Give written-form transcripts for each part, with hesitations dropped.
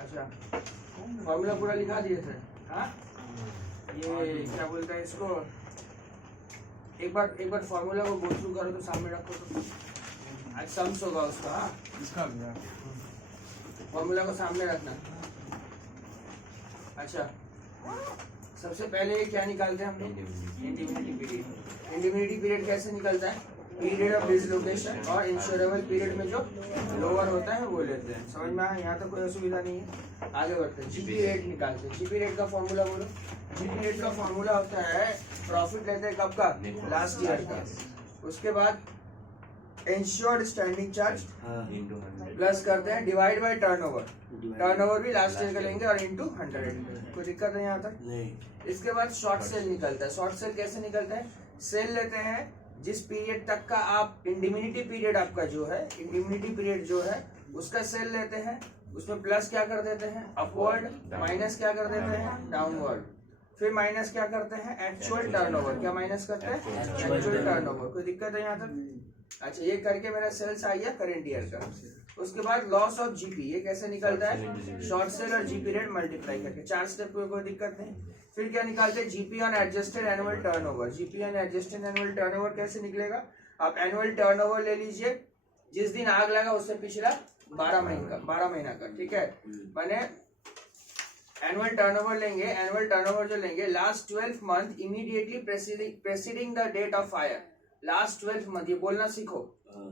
अच्छा, फॉर्मूला पूरा लिखा दिए थे। हाँ, ये क्या बोलते हैं इसको, एक बार फॉर्मूला को गो थ्रू करो तो सामने रखो तो आज सम्स होगा उसका। हाँ, इसका भी है। फॉर्मूला को सामने रखना। अच्छा, सबसे पहले क्या निकालते हैं हम लोग? Indemnity period. इंडिमिनिटी पीरियड कैसे निकलता है? पीरियड ऑफ डिसलोकेशन और इंश्योरेबल पीरियड में जो लोअर होता है वो लेते हैं। समझ में आया? यहाँ तक कोई असुविधा नहीं है। आगे बढ़ते हैं, जीपी रेट निकालते हैं। जीपी रेट का फॉर्मूला बोलो। जीपी रेट का फॉर्मूला होता है, प्रॉफिट लेते हैं कब का? लास्ट ईयर का। उसके बाद इंश्योर्ड स्टैंडिंग चार्ज प्लस करते हैं डिवाइड बाय टर्नओवर। टर्नओवर भी लास्ट ईयर का लेंगे और इनटू 100। कोई दिक्कत है यहाँ तक? नहीं। इसके बाद शॉर्ट सेल निकलता है। शॉर्ट सेल कैसे निकलता है? सेल लेते हैं जिस पीरियड तक का आप इंडिमिनिटी पीरियड आपका जो है, इंडिमिनिटी पीरियड जो है उसका सेल लेते हैं। उसमें प्लस क्या कर देते हैं? अपवर्ड। माइनस क्या कर देते हैं? डाउनवर्ड। फिर माइनस क्या करते हैं? Actual turnover. क्या माइनस करते हैं? Actual turnover. कोई दिक्कत है यहाँ तक? अच्छा, ये करके मेरा सेल्स आ गया करंट ईयर का। उसके बाद लॉस ऑफ जीपी, ये कैसे निकलता है? शॉर्ट सेल और जीपी रेट मल्टीप्लाई करके। 4 स्टेप में कोई दिक्कत नहीं। फिर क्या निकालते हैं? GP on adjusted annual turnover. GP on adjusted annual turnover कैसे निकलेगा? आप एनुअल टर्नओवर ले लीजिए जिस दिन आग लगा उससे पिछला 12 महीना का। ठीक है, मैंने एनुअल टर्नओवर लेंगे। एनुअल टर्नओवर जो लेंगे, last 12 month immediately preceding the date of fire. Last 12 month, ये बोलना सीखो।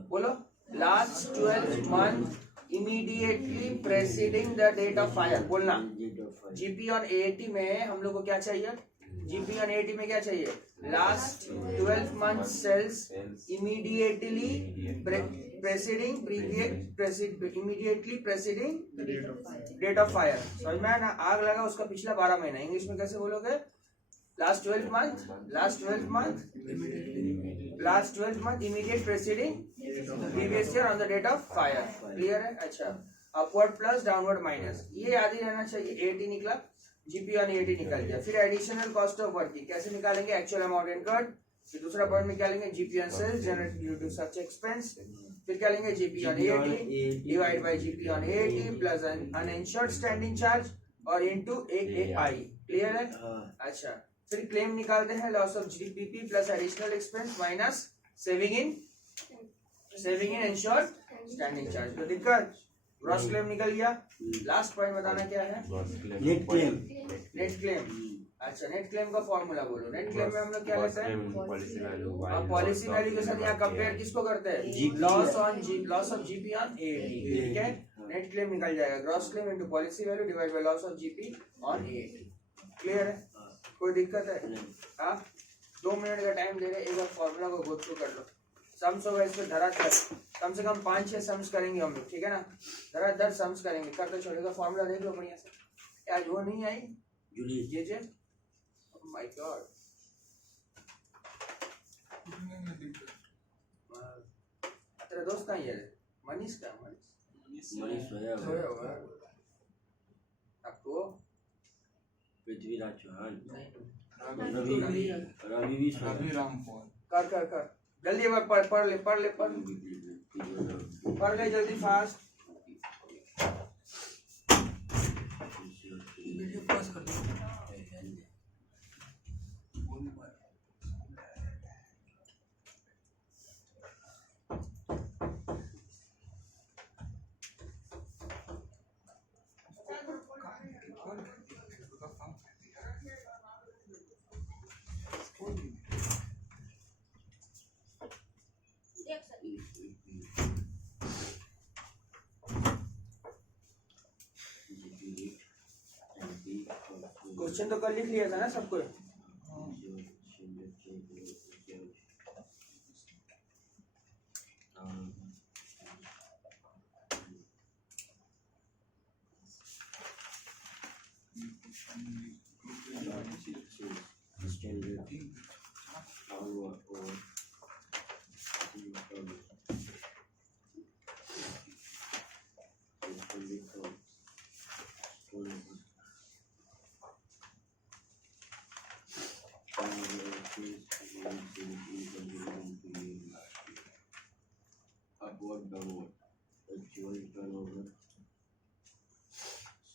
बोलो, last 12 month immediately preceding the date of fire. बोलना। जीपी ऑन एटी में हम लोग को क्या चाहिए? जीपी ऑन एटी में क्या चाहिए? Last 12 month sales immediately preceding immediately preceding date of fire. समझ में आया ना? आग लगा उसका पिछला 12 महीना। इंग्लिश में कैसे बोलोगे? Last 12 month, last 12 month immediate preceding previous year on the date of fire. Clear है? अच्छा, अपवर्ड प्लस डाउनवर्ड माइनस, ये याद ही रहना चाहिए। 80 निकला, जीपी ऑन 80 निकल गया। फिर एडिशनल कॉस्ट ऑफ वर्किंग कैसे निकालेंगे? Actual amount incurred. फिर दूसरा पॉइंट में क्या लेंगे? GP on sales generated due to such expense. फिर क्या लेंगे? GP on 80 divide by GP on 80 plus uninsured standing charge और इनटू एआई। क्लियर है? अच्छा, फिर क्लेम निकालते हैं, loss of GPP plus additional expense minus saving in insured standing charge. कोई दिक्कत? ग्रॉस क्लेम निकल गया। लास्ट पॉइंट बताना क्या है? Net claim. Net claim. अच्छा, नेट क्लेम का फॉर्मूला बोलो। नेट क्लेम में हम लोग क्या लेते हैं? पॉलिसी वैल्यू के साथ यहाँ कंपेयर किसको करते हैं? Loss of GP on eighty. ठीक है, नेट क्लेम निकल जाएगा gross claim into policy value divide by loss of GP on eighty. Clear है? कोई दिक्कत है? हाँ, 2 मिनट का टाइम दे रहे, एक बार फॉर्मूला को गो थ्रू कर लो। सम्स होगा इस पे धराधर, कम से कम 5-6 सम्स करेंगे हम लोग। ठीक है ना? धराधर सम्स करेंगे, करते छोड़ेगा। फॉर्मूला देख लो बढ़िया से। आज वो नहीं आई जे माय गॉड। तेरा दोस्त कहाँ है? मनीष का? मनीष सोया हुआ। आपको पृथ्वीराज चौहान, रवि रामपुर। कर जल्दी एक बार पढ़ ले जल्दी फास्ट। वीडियो पॉज कर दो। क्वेश्चन तो कल लिख लिया था ना सबको?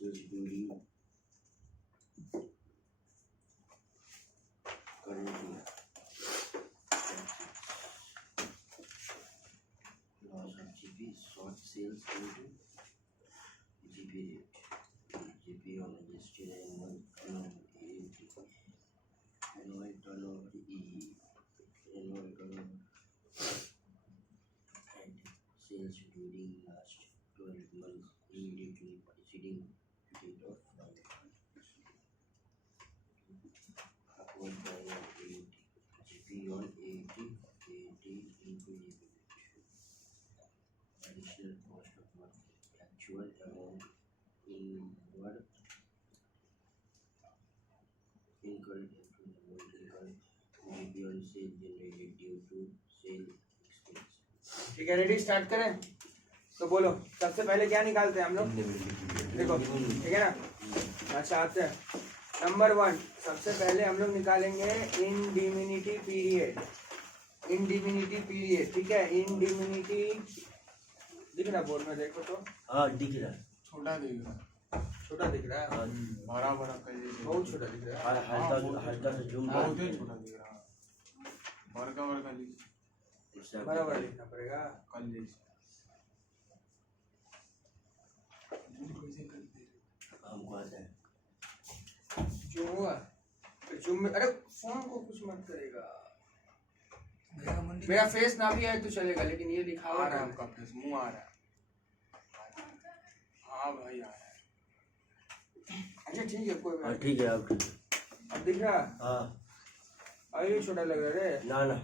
sales during current year. Loss of GP, short sales due to GP rate. GP on registered annual turnover E, annual turnover and sales during last 12 months immediately preceding date of upon by GP on 80 into GP. Additional cost of market, actual amount inward incurred into the vertical GP on sale generated due to sale expense. ठीक है, ready, start करें। तो बोलो सबसे पहले क्या निकालते हैं हम लोग, देखो ठीक है ना। अच्छा आते हैं नंबर 1, सबसे पहले हम लोग निकालेंगे इंडिमिनिटी पीरियड। इंडिमिनिटी पीरियड, ठीक है। इंडिमिनिटी दिख रहा बोर्ड में, देखो तो। हाँ दिख रहा है, छोटा दिख रहा है, छोटा दिख रहा है, बड़ा बड़ा कहिए बहुत छोटा दिख रहा है। हल्का हल्का से जूम बहुत ही छोटा दिख रहा है, बड़का बड़का लीजिए, बराबर लिखना पड़ेगा। कर लीजिए हमको आता है। जो हुआ फिर जूम में, अरे फोन को कुछ मत करेगा। मेरा फेस ना भी आए तो चलेगा, लेकिन ये दिखावा आ रहा है ना। आपका फेस, मुंह आ रहा है। हाँ भाई आ रहा है। अच्छा ठीक है, कोई हाँ बात ठीक है, अब ठीक है। नहीं। अब दिख रहा, हाँ अभी भी छोटा लग रहा है। ना ना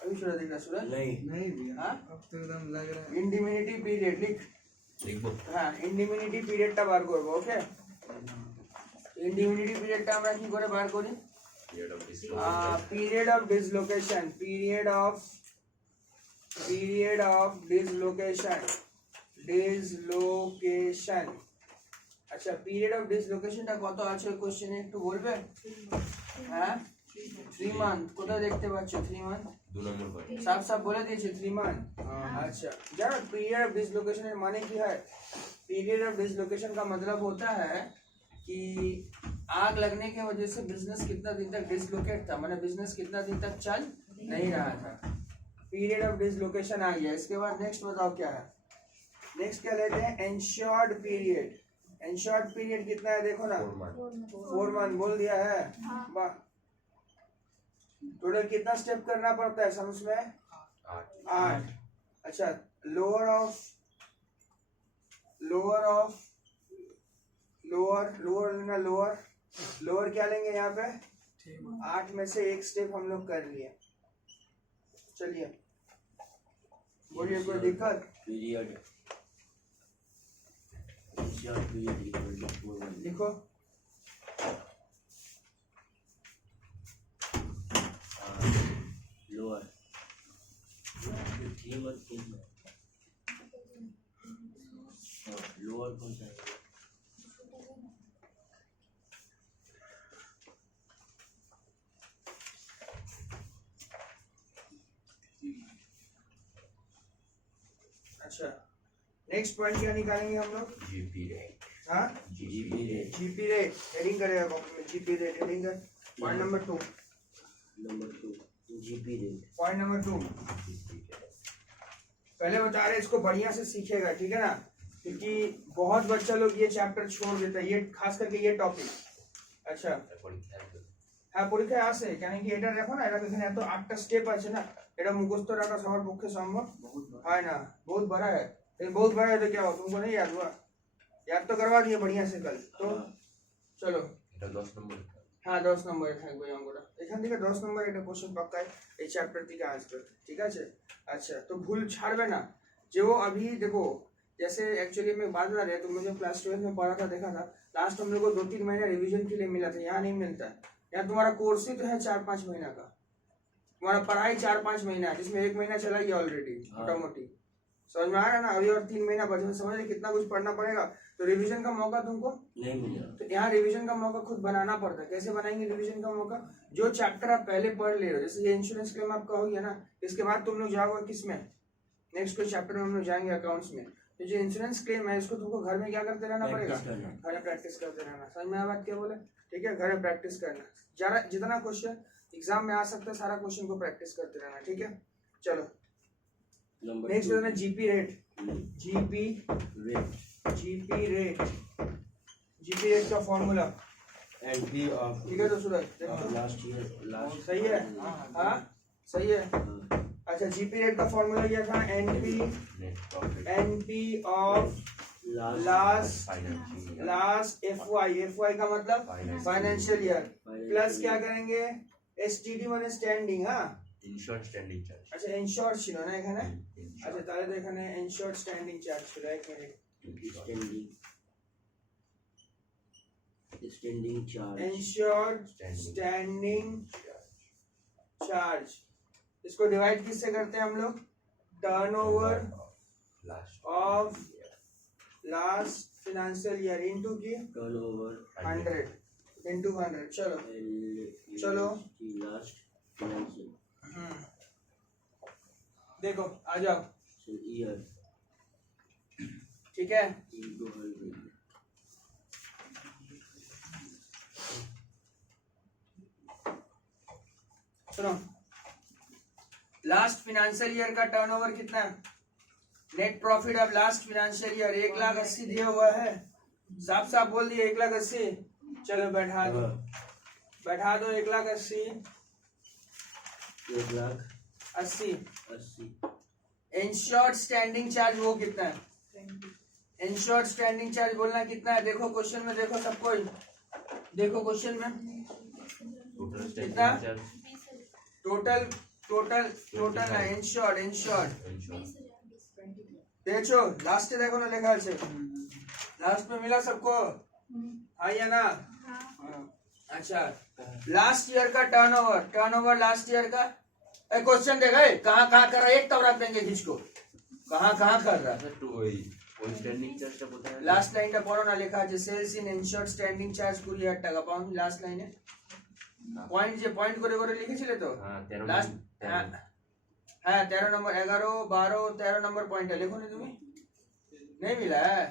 अभी छोटा दिख रहा है सूरज। नहीं भैया, हाँ अब तो एकदम लग रहा है। इंडिमिनिटी पीरियड लिख हाँ, इंडिमिनिटी পিরিয়ডটা বার করব। ওকে, इंडिमिनिटी পিরিয়ডটা আমরা কি করে বার করি? Period of dislocation, period of dislocation, dislocation. আচ্ছা, পিরিয়ড অফ ডিসলোকেশনটা কত আছে কোশ্চেনে একটু বলবে? হ্যাঁ 3 মান্থ। কোথায় দেখতে পাচ্ছ 3 মান্থ? 2 নম্বর পয়েন্ট। साफ साफ बोले दिए 3 मंथ। अच्छा, जानो पीरियड ऑफ डिसलोकेशन माने की है? पीरियड ऑफ डिसलोकेशन का मतलब होता है कि आग लगने की वजह से बिजनेस कितना दिन तक डिसलोकेट था, माने बिजनेस कितना दिन तक चल नहीं रहा था। पीरियड ऑफ डिसलोकेशन आ गया। इसके बाद नेक्स्ट बताओ क्या है? नेक्स्ट क्या लेते हैं? Ensured period. एंश्योर्ड पीरियड कितना है देखो ना, 4 मंथ बोल दिया है। वाह, टोटल कितना स्टेप करना पड़ता है सम्स में? 8। अच्छा, लोअर लेना, लोअर क्या लेंगे यहाँ पे? 8 में से एक स्टेप हम लोग कर लिए। चलिए बोलिए, कोई दिक्कत? पीरियड लिखो। लोअर 3 मंथ लोअर कौन सा है? अच्छा, नेक्स्ट पॉइंट क्या निकालेंगे हम लोग? GP rate. हाँ, GP rate GP rate heading करेगा कॉपी में। जीपी रेट हेडिंग कर। Point number 2। GP rate. Point number 2 पहले बता रहे, इसको बढ़िया से सीखेगा, ठीक है ना, क्योंकि बहुत बच्चा लोग ये चैप्टर छोड़ देता है, ये खास करके ये टॉपिक। अच्छा হ্যাঁ, পরীক্ষায় আসে, কেন কি এটা দেখো না, এটা এখানে এত 8টা স্টেপ আছে না, এটা মুখস্থ রাখা সবার পক্ষে সম্ভব হয় না, बहुत बड़ा है। लेकिन बहुत बड़ा है तो क्या हो, तुमको नहीं याद हुआ? याद तो करवा दिए बढ़िया से कल तो। चलो এটা 10 নম্বর। হ্যাঁ 10 নম্বরে থাকবে অঙ্কটা। এখান থেকে 10 নম্বর এটা কোশ্চেন পাক্কা এই চ্যাপ্টার থেকে আসবে, ঠিক আছে। अच्छा, तो भूल छाड़বে ना। जो अभी देखो, जैसे एक्चुअली में बात बता रहे, तुम लोग जब क्लास 12 में पढ़ा था, देखा था लास्ट हम लोग को 2-3 महीना रिवीजन के लिए मिला था। यहाँ नहीं मिलता है। यहाँ तुम्हारा कोर्स ही तो है 4-5 महीना का, तुम्हारा पढ़ाई 4-5 महीना है, जिसमें 1 महीना चला गया ऑलरेडी मोटा मोटी। समझ में आ रहा है ना? अभी और 3 महीना बचे, समझ रहे कितना कुछ पढ़ना पड़ेगा। तो रिवीजन का मौका तुमको नहीं मिला, तो यहाँ रिवीजन का मौका खुद बनाना पड़ता है। कैसे बनाएंगे रिवीजन का मौका? जो चैप्टर आप पहले पढ़ ले रहे हो, जैसे ये इंश्योरेंस क्लेम आपका हो गया ना, इसके बाद तुम लोग जाओगे किस में? नेक्स्ट कोई चैप्टर में हम लोग जाएंगे अकाउंट्स में। तो जो इंश्योरेंस क्लेम है इसको तुमको घर में क्या करते रहना पड़ेगा, प्रैक्टिस करना। घर में प्रैक्टिस करते रहना। समझ में आया बात क्या बोले? ठीक है, घर में प्रैक्टिस करना, ज्यादा जितना क्वेश्चन एग्जाम में आ सकता है सारा क्वेश्चन को प्रैक्टिस करते रहना। ठीक है, चलो नंबर नेक्स्ट होता है GP rate. GP rate GP rate, GP rate का फॉर्मूला एंट्री ऑफ ठीक है। तो सूरज देखो लास्ट ईयर लास्ट सही है, हाँ सही है। अच्छा जीपी रेट का फॉर्मूला क्या था? NP Net profit. NP of last Financial. Last FY, FY का मतलब Finance. फाइनेंशियल ईयर, प्लस क्या करेंगे एसटीडी মানে স্ট্যান্ডিং। हाँ Insured standing charge. আচ্ছা ইনশর্ট ছিল না এখানে? Insured. আচ্ছা তাহলে তো এখানে ইনশর্ট স্ট্যান্ডিং চার্জ ছিল। এক minute, standing charge insured standing charge, इसको डिवाइड किससे करते हैं हम लोग? Turnover Last. Of last financial year into की टर्नओवर 100 इनटू 100। चलो चलो। लास्ट फाइनेंशियल देखो आ जाओ, ईयर ठीक है। इनटू 100 सुनो, लास्ट फाइनेंशियल ईयर का टर्नओवर कितना है? Net profit of last financial year 1,80,000 दिया हुआ है, साफ साफ बोल दिए 1,80,000। चलो बैठा दो, बैठा दो 1,80,000 1,80,000 इंश्योर्ड स्टैंडिंग चार्ज वो कितना है? इंश्योर्ड स्टैंडिंग चार्ज बोलना कितना है? देखो क्वेश्चन में, देखो सबको देखो क्वेश्चन में Total कितना? standing charge. Total total total है इंश्योर्ड इंश्योर्ड। Insured. देखो लास्ट देखो ना लिखा है, लास्ट में मिला सबको, हाँ या ना? अच्छा लास्ट ईयर का टर्नओवर, टर्नओवर लास्ट ईयर का क्वेश्चन देखा है कहाँ कहाँ कर रहा है? एक तब रख देंगे खींच को, कहाँ कहाँ कर रहा है? Sir, to ওই standing charge টা কোথায় আছে? লাস্ট লাইনটা পড়ো না, লেখা আছে sales in insured standing charge 20,000 টাকা পাউন্ড। লাস্ট লাইনে পয়েন্ট যে পয়েন্ট করে করে লিখেছিলে তো হ্যাঁ 13 লাস্ট, হ্যাঁ 13 नंबर 11 12 13 नंबर पॉइंट है, लिखो नहीं तुम्हें नहीं मिला है?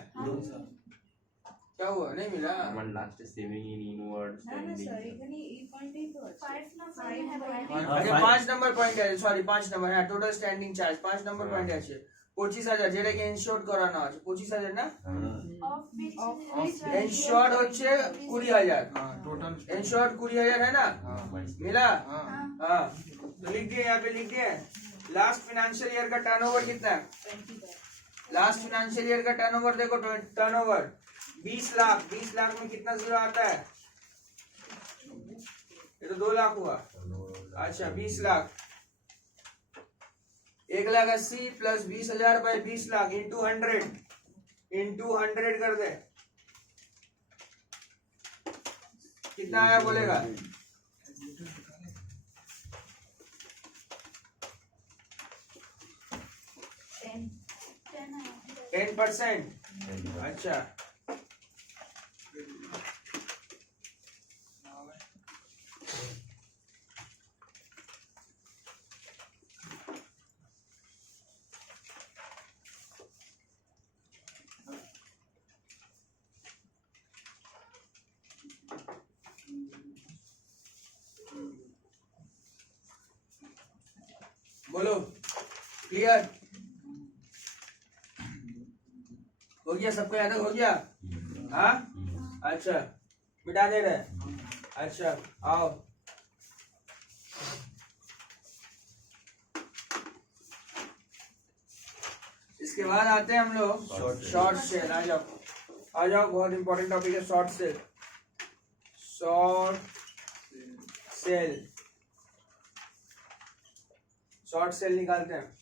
क्या हुआ नहीं मिला? আমার লাস্টে সেভিং ইন ইনওয়ার্ড স্ট্যান্ডিং আচ্ছা 5 नंबर पॉइंट है, सॉरी 5 नंबर है total standing charge 5 number point আছে 25,000 যেটাকে ইনশর্ট করানো আছে 25,000 না? ইনশর্ট হচ্ছে 20,000, टोटल इनशॉर्ट 20,000 है ना? मिला? हाँ हाँ तो लिख दिए, यहाँ पे लिख दिए। लास्ट फाइनेंशियल ईयर का टर्नओवर कितना है? लास्ट फाइनेंशियल ईयर का टर्नओवर देखो, टर्नओवर 20 लाख, 20 लाख में कितना जीरो आता है? ये तो 2 लाख हुआ। अच्छा 20 lakh, 1,80,000 plus 20,000 by 20 lakh into 100 कर दे, कितना आया बोलेगा? 10%। अच्छा बोलो क्लियर हो गया? सबको याद हो गया? हाँ अच्छा मिटा दे रहे, अच्छा आओ इसके बाद आते हैं हम लोग शॉर्ट सेल। आ जाओ आ जाओ, बहुत इंपॉर्टेंट टॉपिक है short cell. Short cell, short cell निकालते हैं।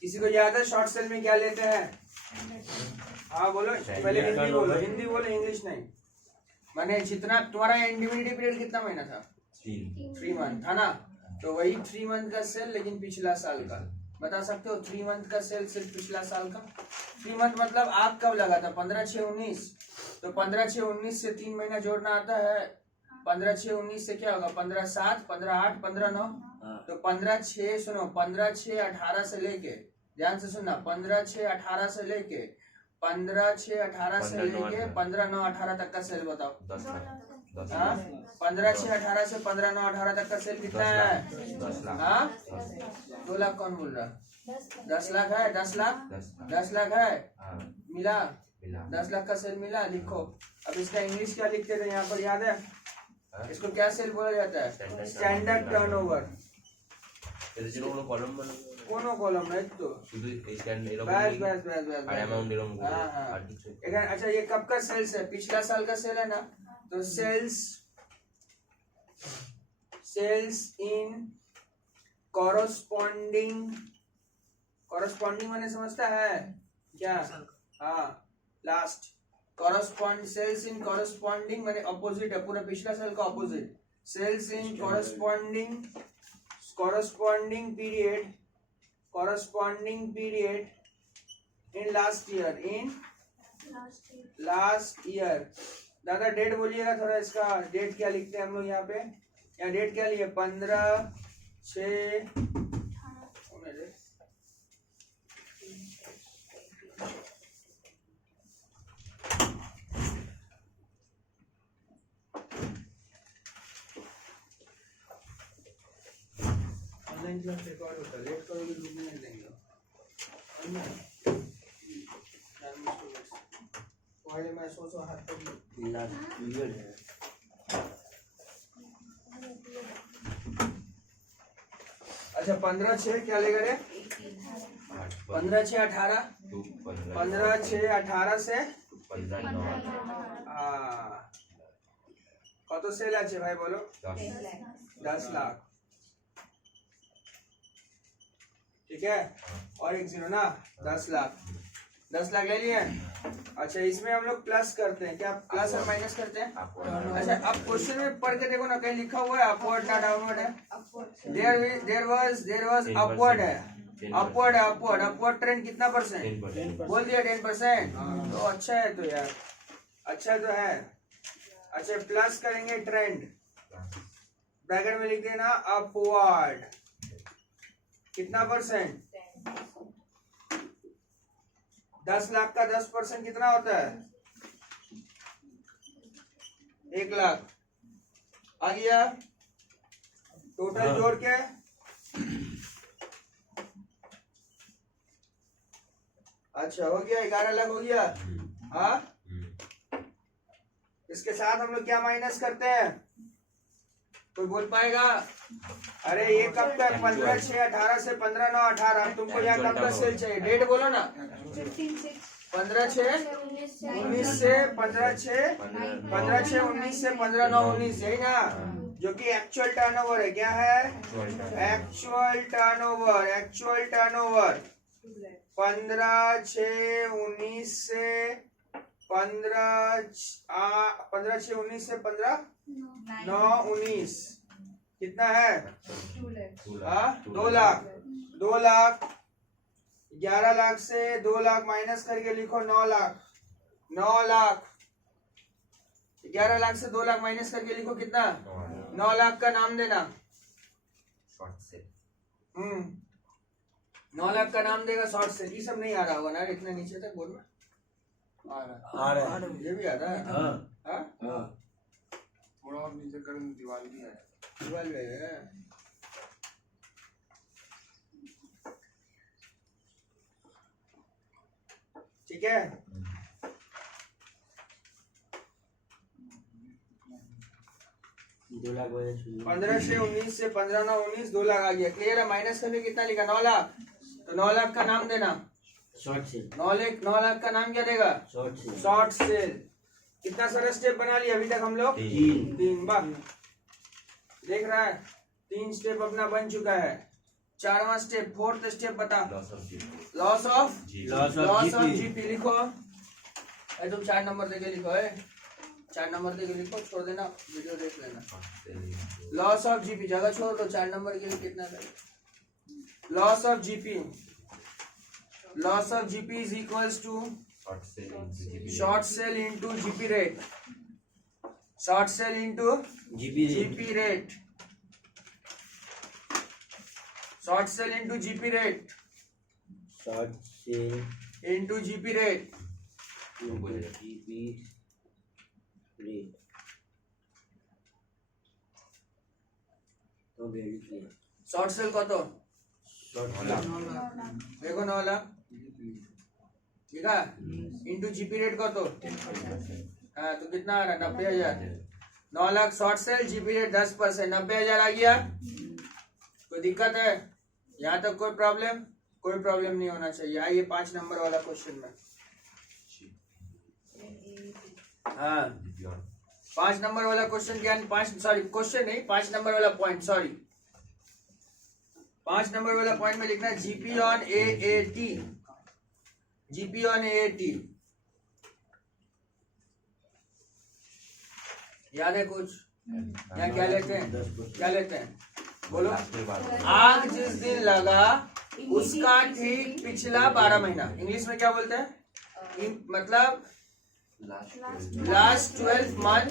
किसी को याद है शॉर्ट सेल में क्या लेते हैं? हाँ बोलो, पहले हिंदी बोलो, हिंदी बोलो इंग्लिश नहीं। मैंने जितना तुम्हारा इंडिविजुअल पीरियड कितना महीना था? 3 मंथ था ना? तो वही 3 मंथ का सेल लेकिन पिछला साल का। बता सकते हो 3 मंथ का सेल सिर्फ पिछला साल का? 3 मंथ मतलब आप कब लगा था? 15/6/19। तो 15/6/19 से 3 महीना जोड़ना आता है। 15/6/19 से क्या होगा? 15/7, 15/8, 15/9। तो 15/6 सुनो 15/6/18 से लेके ध्यान से सुनना, 15/6/18 से लेके 15/6/18 से लेके 15/9/18 तक का सेल बताओ। 10 लाख 10 हाँ, लाख 15/6/18 से 15/9/18 तक का सेल कितना है? 10 लाख हाँ, 2 लाख कौन बोल रहा? 10 लाख है, 10 लाख 10 लाख है, हाँ मिला मिला 10 लाख का सेल मिला, लिखो। अब इसका इंग्लिश क्या लिखते थे यहाँ पर, याद है? इसको क्या सेल बोला जाता है? Standard turnover. এর জন্য কোনো কলম বানাবো কোনো কলম নাই তো, শুধু এই স্ট্যান্ড এরকম बस बस बस बस আর অ্যামাউন্ট এরকম করে, हाँ हाँ। আর কিছু एखाने अच्छा ये कब का सेल्स है? पिछला साल का सेल है ना, तो सेल्स इन कॉरस्पॉन्डिंग मैंने समझता है क्या? हाँ, लास्ट सेल्स इन कॉरस्पॉन्डिंग मैंने अपोजिट है, पूरा पिछला साल का opposite. Sales in corresponding period in last year. दादा डेट बोलिएगा थोड़ा, इसका डेट क्या लिखते हैं हम लोग यहाँ पे? यहाँ डेट क्या लिए? 15/6 ऑनलाइन क्लास रिकॉर्ड होता है, लेट करोगे ग्रुप में नहीं देंगे। पहले मैं सोचो हाथ तक लास्ट पीरियड है। अच्छा 15/6 क्या लेगा रे? 15/6/18 15/6/18 से 15 কত সেল আছে ভাই বলো? 10 लाख, ठीक है। और एक जीरो ना, 10 लाख ले लिए। अच्छा इसमें हम लोग प्लस करते हैं क्या? प्लस और माइनस करते हैं। अच्छा अब क्वेश्चन में पढ़ के देखो ना, कहीं लिखा हुआ है अपवर्ड ना डाउनवर्ड है? देयर वाज अपवर्ड है, अपवर्ड ट्रेंड कितना परसेंट? 10% बोल दिया 10%। तो अच्छा है तो यार, अच्छा तो है। अच्छा प्लस करेंगे ट्रेंड, ब्रैकेट में लिख देना अपवर्ड, कितना परसेंट? 10 लाख का 10% कितना होता है? 1 लाख। आ गया टोटल जोड़ के? अच्छा हो गया, 11 लाख हो गया। हाँ, इसके साथ हम लोग क्या माइनस करते हैं? कोई बोल पाएगा? अरे ये कब तक? 15/6/18 से 15/9/18। तुमको यहाँ कब का सेल चाहिए? डेट बोलो ना। 15/6/19 से 15/6/19 से 15/9/19, यही ना? जो कि एक्चुअल टर्नओवर है। क्या है? एक्चुअल टर्नओवर 15/6/19 से 15/6/19 से 15/9/19 कितना है? 2 लाख। 11 लाख से 2 लाख माइनस करके लिखो 9 लाख। 11 लाख से 2 लाख माइनस करके लिखो कितना? 9 लाख का नाम देना। शॉर्ट सेल 9 लाख का नाम देगा शॉर्ट सेल। ये सब नहीं आ रहा होगा ना इतने नीचे तक? बोल में आ रहा है, ये भी आ रहा है। हाँ थोड़ा और नीचे कर, दीवार भी है। दीवार भी है। ठीक है। दो लाख 15/6/19 से 15/9/19 2 लाख आ गया। क्लियर है? माइनस करके कितना लिखा? 9 लाख। तो 9 लाख का नाम देना शॉर्ट सेल। 9 लाख का नाम क्या देगा? Short cell. कितना सारा स्टेप बना लिया अभी तक हम लोग? 3। वाह, देख रहा है 3 स्टेप अपना बन चुका है। 4वां स्टेप, 4th स्टेप बता। लॉस ऑफ जीपी लिखो। तुम 4 नंबर देके लिखो है, 4 नंबर देके लिखो, छोड़ देना, वीडियो देख लेना। लॉस ऑफ जीपी जगह छोड़ दो, 4 नंबर के लिए कितना करें? Loss of GP is equals to short sale into GP rate. Short sale into GP rate. Short sale into GP rate. Short sale into GP rate GP rate तो value किया short sale कत short देखो 9 लाख ठीक है into GP rate कत हाँ तो कितना आ रहा है 90,000 9 lakh short cell GP rate 10% 90,000 आ गया कोई दिक्कत है यहाँ तक कोई प्रॉब्लम नहीं होना चाहिए आइए 5 नंबर वाला क्वेश्चन में हाँ 5 नंबर वाला क्वेश्चन क्या 5 नंबर वाला पॉइंट 5 नंबर वाला पॉइंट में लिखना है GP on AAT GP on AAT याद है कुछ या क्या लेते हैं बोलो आग जिस दिन लगा उसका ठीक पिछला 12 महीना इंग्लिश में क्या बोलते हैं मतलब last 12 month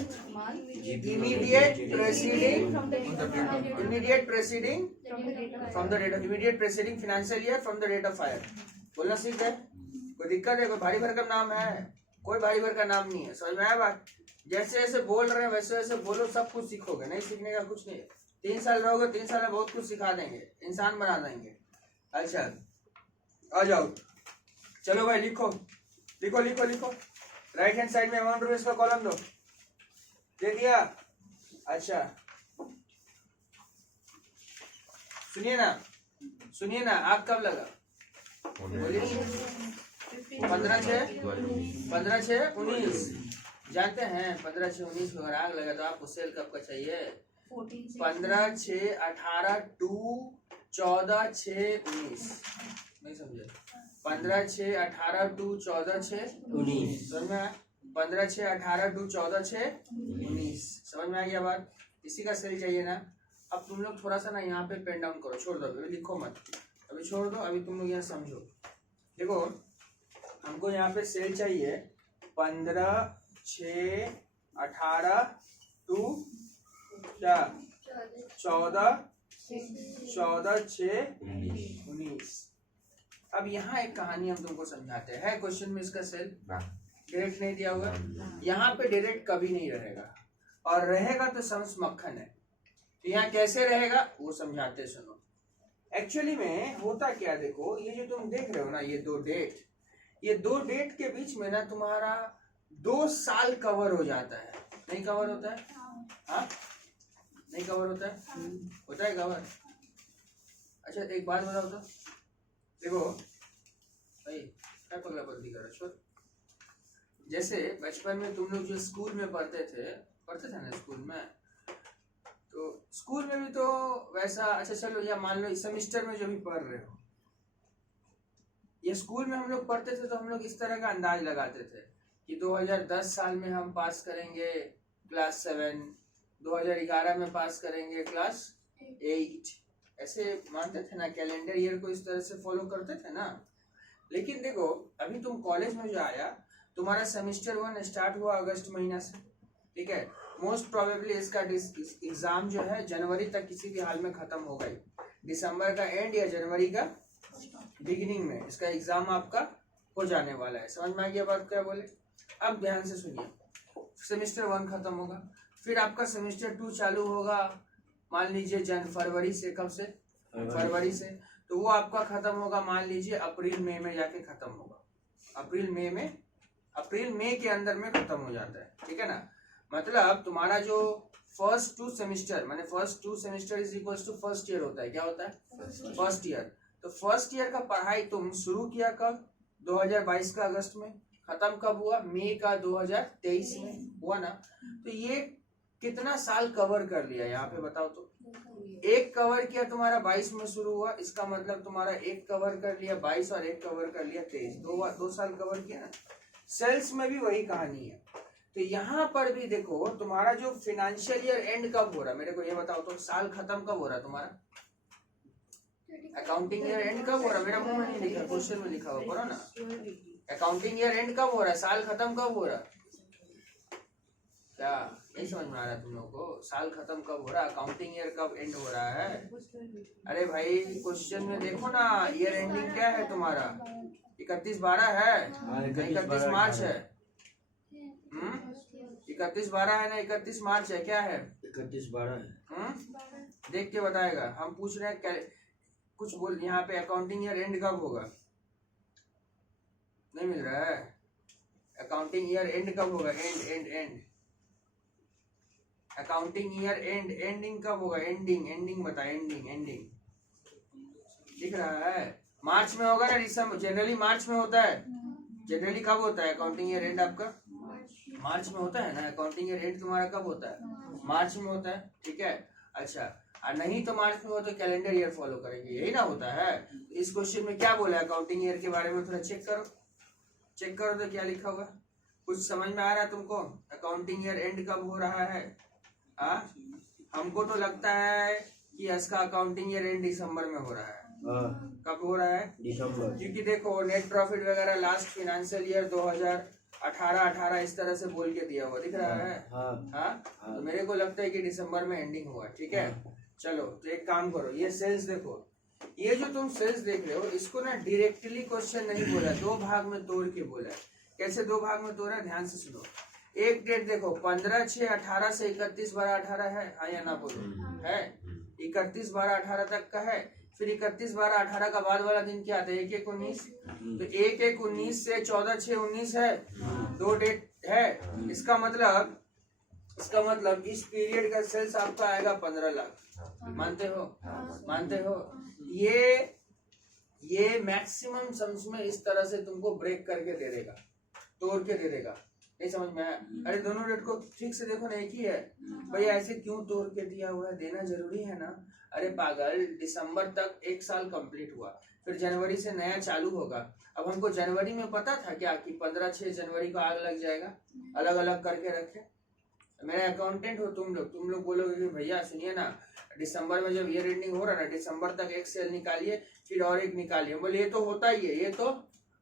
immediate preceding financial year from the date of fire बोलना सीख गए कोई दिक्कत है कोई भारी भरकम नाम है कोई भारी भरकम नाम नहीं है समझ में आया बात जैसे जैसे बोल रहे हैं वैसे वैसे बोलो सब कुछ सीखोगे नहीं सीखने का कुछ नहीं है 3 साल रहोगे 3 साल में बहुत कुछ सिखा देंगे इंसान बना देंगे अच्छा आ जाओ चलो भाई लिखो राइट हैंड साइड में अमाउंट रुपीज का कॉलम दो दे दिया अच्छा सुनिए ना आग कब लगा 15/6/19 जानते हैं 15/6/19 में अगर आग लगा तो आपको सेल कब का चाहिए 15/6/18/2/14/6/19 नहीं समझे 15/6/18/2/14/6/19 समझ में 15/6/18/2/14/6/19 समझ में आ गया बात इसी का सेल चाहिए ना अब तुम लोग थोड़ा सा ना यहाँ पे पेन डाउन करो छोड़ दो अभी लिखो मत अभी छोड़ दो अभी तुम लोग यहाँ समझो देखो हमको यहाँ पे सेल चाहिए 15/6/18/2/14/6/19 अब यहाँ एक कहानी हम तुमको समझाते हैं क्वेश्चन में इसका सेल डायरेक्ट नहीं दिया हुआ यहाँ पे डायरेक्ट कभी नहीं रहेगा और रहेगा तो समझ मक्खन है तो यहाँ कैसे रहेगा वो समझाते सुनो एक्चुअली में होता क्या देखो ये जो तुम देख रहे हो ना ये दो डेट के बीच में ना तुम्हारा 2 साल कवर हो जाता है नहीं कवर होता है हाँ नहीं कवर होता है कवर अच्छा एक बात बताओ तो देखो भाई क्या पगला बंदी कर रहे जैसे बचपन में तुम लोग जो स्कूल में पढ़ते थे ना स्कूल में तो स्कूल में भी तो वैसा अच्छा चलो या मान लो इस सेमेस्टर में जो भी पढ़ रहे हो ये स्कूल में हम लोग पढ़ते थे तो हम लोग इस तरह का अंदाज लगाते थे कि 2010 साल में हम पास करेंगे क्लास 7 2011 में पास करेंगे क्लास 8 ऐसे मानते थे ना कैलेंडर ईयर को इस तरह से फॉलो करते थे ना लेकिन देखो अभी तुम कॉलेज में जो आया तुम्हारा सेमेस्टर 1 स्टार्ट हुआ अगस्त महीना से ठीक है मोस्ट प्रोबेबली इसका एग्जाम जो है जनवरी तक किसी भी हाल में खत्म होगा ही दिसंबर का एंड या जनवरी का बिगिनिंग में इसका एग्जाम आपका हो जाने वाला है समझ में आ गया बात क्या बोले अब ध्यान से सुनिए सेमेस्टर 1 खत्म होगा फिर आपका सेमेस्टर 2 चालू होगा मान लीजिए फरवरी से कब से फरवरी से तो वो आपका खत्म होगा मान लीजिए अप्रैल मई में जाके खत्म होगा अप्रैल मई के अंदर में खत्म हो जाता है ठीक है ना मतलब तुम्हारा जो first 2 semester is equal to first year होता है क्या होता है फर्स्ट ईयर तो फर्स्ट ईयर का पढ़ाई तुम शुरू किया कब 2022 का अगस्त में खत्म कब हुआ मई का 2023 में हुआ ना तो ये कितना साल कवर कर लिया यहाँ पे बताओ तो एक कवर किया तुम्हारा 22 में शुरू हुआ इसका मतलब तुम्हारा एक कवर कर लिया 22 और एक कवर कर लिया 23 दो साल कवर किया ना सेल्स में भी वही कहानी है तो यहाँ पर भी देखो तुम्हारा जो फाइनेंशियल ईयर एंड कब हो रहा है मेरे को ये बताओ तो साल खत्म कब हो रहा है तुम्हारा अकाउंटिंग ईयर एंड कब हो रहा है मेरा मुंह में नहीं लिखा क्वेश्चन में लिखा हुआ पढ़ो ना अकाउंटिंग ईयर एंड कब हो रहा है साल खत्म कब हो रहा है क्या नहीं समझ में आ रहा तुम लोगों को? साल खत्म कब हो रहा है, अकाउंटिंग ईयर कब एंड हो रहा है? अरे भाई क्वेश्चन में देखो ना, ईयर एंडिंग क्या है तुम्हारा? 31/12 है, 31 मार्च है। 31/12 है ना, 31 मार्च है, क्या है? 31/12 है। देख के बताएगा। हम पूछ रहे हैं कुछ बोल, यहाँ पे अकाउंटिंग ईयर एंड कब होगा? नहीं मिल रहा है। अकाउंटिंग ईयर एंड कब होगा? एंड अकाउंटिंग ईयर एंडिंग कब होगा? एंडिंग बता, एंडिंग दिख रहा है? मार्च में होगा ना, दिसंबर, जनरली मार्च में होता है। जनरली कब होता है अकाउंटिंग ईयर एंड आपका? मार्च में होता है ना। अकाउंटिंग ईयर एंड तुम्हारा कब होता है? मार्च में होता है, ठीक है। अच्छा, और नहीं तो मार्च में हो तो कैलेंडर ईयर फॉलो करेंगे, यही ना होता है। इस क्वेश्चन में क्या बोला है अकाउंटिंग ईयर के बारे में? थोड़ा चेक करो तो क्या लिखा होगा। कुछ समझ में आ रहा है तुमको? अकाउंटिंग ईयर एंड कब हो रहा है? हमको तो लगता है कि इसका अकाउंटिंग ईयर एंड दिसंबर में हो रहा है। कब हो रहा है? दिसंबर। क्योंकि देखो नेट प्रॉफिट वगैरह लास्ट फाइनेंशियल ईयर 2018 इस तरह से बोल के दिया हुआ दिख रहा है। तो मेरे को लगता है कि दिसंबर में एंडिंग हुआ, ठीक है। चलो तो एक काम करो, ये सेल्स देखो, ये जो तुम सेल्स देख रहे हो इसको ना डायरेक्टली क्वेश्चन नहीं बोला, दो भाग में तोड़ के बोला है। कैसे दो भाग में तोड़ा? ध्यान से सुनो। एक डेट देखो, 15/6/18 से 31/12/18 है, हाँ या ना बोलो? है। 31/12/18 तक का है। फिर 31/12/18 का बाद वाला दिन क्या आता है? 1/1/19। तो 1/1/19 से 14/6/19 है, दो डेट है। इसका मतलब इस पीरियड का सेल्स आपका आएगा 15 लाख। मानते हो? ये मैक्सिमम सम्स में इस तरह से तुमको ब्रेक करके दे देगा, तोड़ के दे देगा। नहीं समझ में आया? अरे दोनों डेट को ठीक से देखो ना, एक ही है भाई। ऐसे क्यों तोड़ के दिया हुआ है? देना जरूरी है ना। अरे पागल, दिसंबर तक एक साल कंप्लीट हुआ, फिर जनवरी से नया चालू होगा। अब हमको जनवरी में पता था क्या कि 15/6 जनवरी को आग लग जाएगा? अलग अलग करके रखे। मेरे अकाउंटेंट हो तुम लोग बोलोगे कि भैया सुनिए ना, दिसंबर में जब ईयर एंडिंग हो रहा है ना, दिसंबर तक एक सेल निकालिए, फिर और एक निकालिए। बोले ये तो होता ही है, ये तो।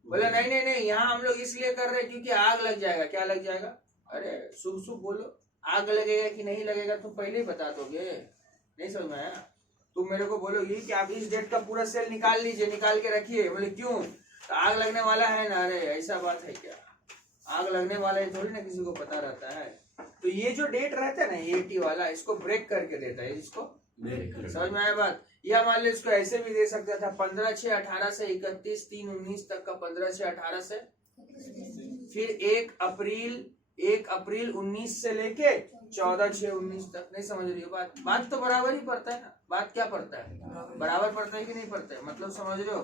बोले नहीं, यहाँ हम लोग इसलिए कर रहे हैं क्योंकि आग लग जाएगा। क्या लग जाएगा? अरे शुभ बोलो, आग लगेगा कि नहीं लगेगा तुम पहले ही बता दोगे। नहीं समझ में आया? तुम मेरे को बोलोगी कि आप इस डेट का पूरा सेल निकाल लीजिए, निकाल के रखिए। बोले क्यों? तो आग लगने वाला है ना। अरे ऐसा बात है क्या? आग लगने वाला है थोड़ी ना किसी को पता रहता है। तो ये जो डेट रहता है ना, ये 80 वाला, इसको ब्रेक करके देता है। इसको समझ में आया बात? या मान लो इसको ऐसे भी दे सकता था, 15/6/18 से 31/3/19 तक का 15/6/18 से, फिर 1 अप्रैल 19 से लेके 14/6/19 तक। नहीं समझ रही हो बात तो बराबर ही पड़ता है ना। बात क्या पड़ता है? बराबर पड़ता है कि नहीं पड़ता है? मतलब समझ रहे हो?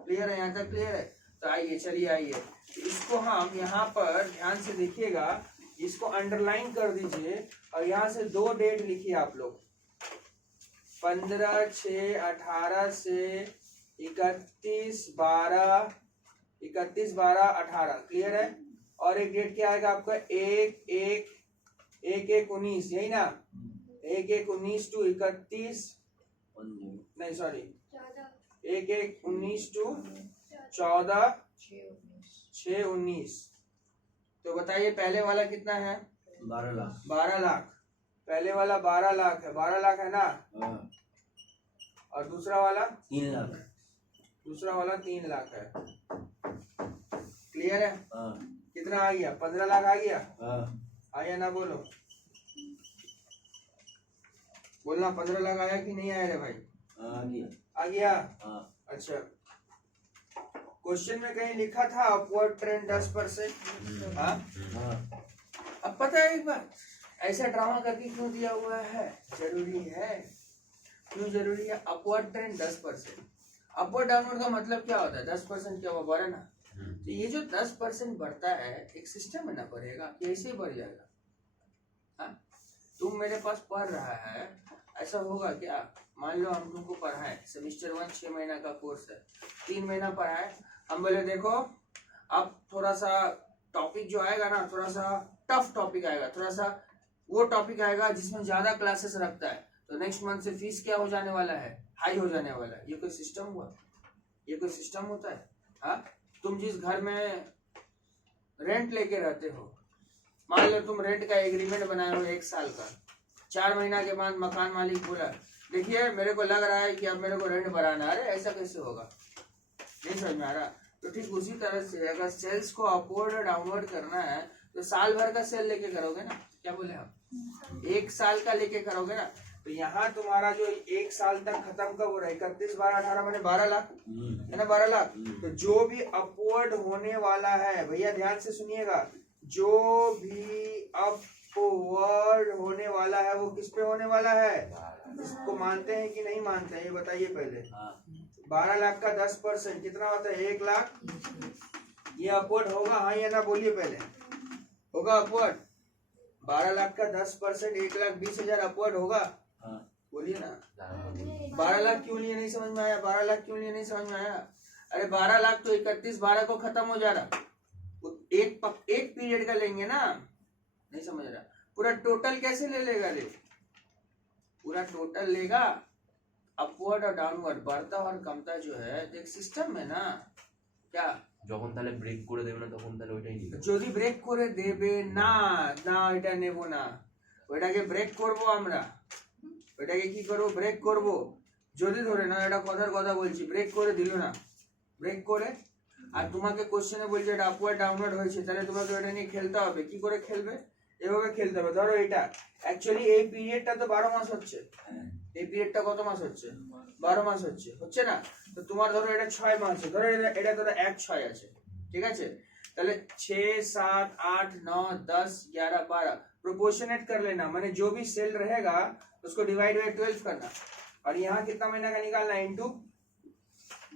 क्लियर है? यहाँ तक क्लियर है? तो आइए, चलिए आइए, इसको हम यहाँ पर ध्यान से देखिएगा, इसको अंडरलाइन कर दीजिए और यहाँ से दो डेट लिखिए आप लोग, 15/6/18 से 31/12/18। क्लियर है? और एक डेट क्या आएगा आपका? 1/1/19, यही ना? 1/1/19 टू 31, नहीं सॉरी, 1/1/19 टू 14/6/19। तो बताइए पहले वाला कितना है? 12 लाख। 12 लाख। पहले वाला 12 लाख है, 12 लाख है ना। और दूसरा वाला 3 लाख। दूसरा वाला 3 लाख है। क्लियर है? कितना आ गया? 15 लाख आ गया। आया ना? बोलो, बोलना 15 लाख आया कि नहीं आया रे भाई? आ गया। अच्छा, क्वेश्चन में कहीं लिखा था अपवर्ड ट्रेंड 10%। अब पता है एक बात, ऐसा ड्रामा करके क्यों दिया हुआ है? जरूरी है। क्यों जरूरी है? Upward trend 10%। अपवर्ड डाउनवर्ड का मतलब क्या होता है? 10% क्या हुआ? बढ़ा ना। तो ये जो 10% बढ़ता है, एक सिस्टम में ना बढ़ेगा, कैसे बढ़ जाएगा? तुम मेरे पास पढ़ रहा है, ऐसा होगा क्या? मान लो हम तुमको पढ़ाए, सेमिस्टर 1 6 महीना का कोर्स है, 3 महीना पढ़ाए। हम बोले देखो अब थोड़ा सा टॉपिक जो आएगा ना, थोड़ा सा टफ टॉपिक आएगा, थोड़ा सा वो टॉपिक आएगा जिसमें ज्यादा क्लासेस रखता है, तो नेक्स्ट मंथ से फीस क्या हो जाने वाला है? हाई हो जाने वाला है। ये कोई सिस्टम हुआ? ये कोई सिस्टम होता है? तुम जिस घर में रेंट लेके रहते हो, मान लो तुम रेंट का एग्रीमेंट बनाए हो 1 साल का, 4 महीना के बाद मकान मालिक बोला देखिए मेरे को लग रहा है कि अब मेरे को रेंट बढ़ाना है, अरे ऐसा कैसे होगा, नहीं समझ में आ रहा। तो ठीक उसी तरह से अगर सेल्स को अपवर्ड और डाउनवर्ड करना है तो साल भर का सेल लेके करोगे ना, क्या बोले आप, 1 साल का लेके करोगे ना। तो यहाँ तुम्हारा जो 1 साल तक खत्म कब हो रहा है, 31/12/18 मैंने 12 लाख है ना, 12 लाख। तो जो भी अपवर्ड होने वाला है, भैया ध्यान से सुनिएगा, जो भी अपवर्ड होने वाला है वो किस पे होने वाला है, इसको मानते हैं कि नहीं मानते हैं ये बताइए पहले। 12 लाख का 10% कितना होता है, 1 लाख। ये अपवर्ड होगा हाँ या ना, बोलिए पहले, होगा अपवर्ड। 12 लाख का 10% 1,20,000 अपवर्ड होगा, बोलिए ना। 12 लाख क्यों लिए, नहीं समझ में आया, 12 लाख क्यों लिए, नहीं समझ में आया। अरे 12 लाख तो 31/12 को खत्म हो जा रहा, एक पीरियड का लेंगे ना, नहीं समझ रहा। पूरा टोटल कैसे ले लेगा, रे पूरा टोटल लेगा, अपवर्ड और डाउनवर्ड, बढ़ता और कमता जो है एक सिस्टम है ना, क्या যখন তাহলে ব্রেক করে দেবে না তখন তাহলে ওইটাই নিবে। যদি ব্রেক করে দেবে না, না এটা নেব না, ওইটাকে ব্রেক করব আমরা, ওইটাকে কি করব, ব্রেক করব। যদি ধরে না, এটা কথার কথা বলছি, ব্রেক করে দিল না, ব্রেক করে আর তোমাকে কোশ্চেনে বলছে এটা আপওয়ার্ড ডাউনওয়ার্ড হয়েছে, তাহলে তোমাকে ওটা নিয়ে খেলতে হবে। কি করে খেলবে, এভাবে খেলতে হবে। ধরো এটা অ্যাকচুয়ালি এই পিরিয়ডটা তো 12 মাস হচ্ছে, এই পিরিয়ডটা কত মাস হচ্ছে, 12 মাস হচ্ছে না। তো তোমার ধরো এটা 6 মাস আছে, ধরো এটা ধরো 1/6 আছে, ঠিক আছে। তাহলে 6, 7, 8, 9, 10, 11, 12 प्रोपोर्शनेट कर लेना, माने जो भी सेल रहेगा उसको डिवाइड बाय 12 करना, और यहाँ कितना महीना का निकालना है, इनटू,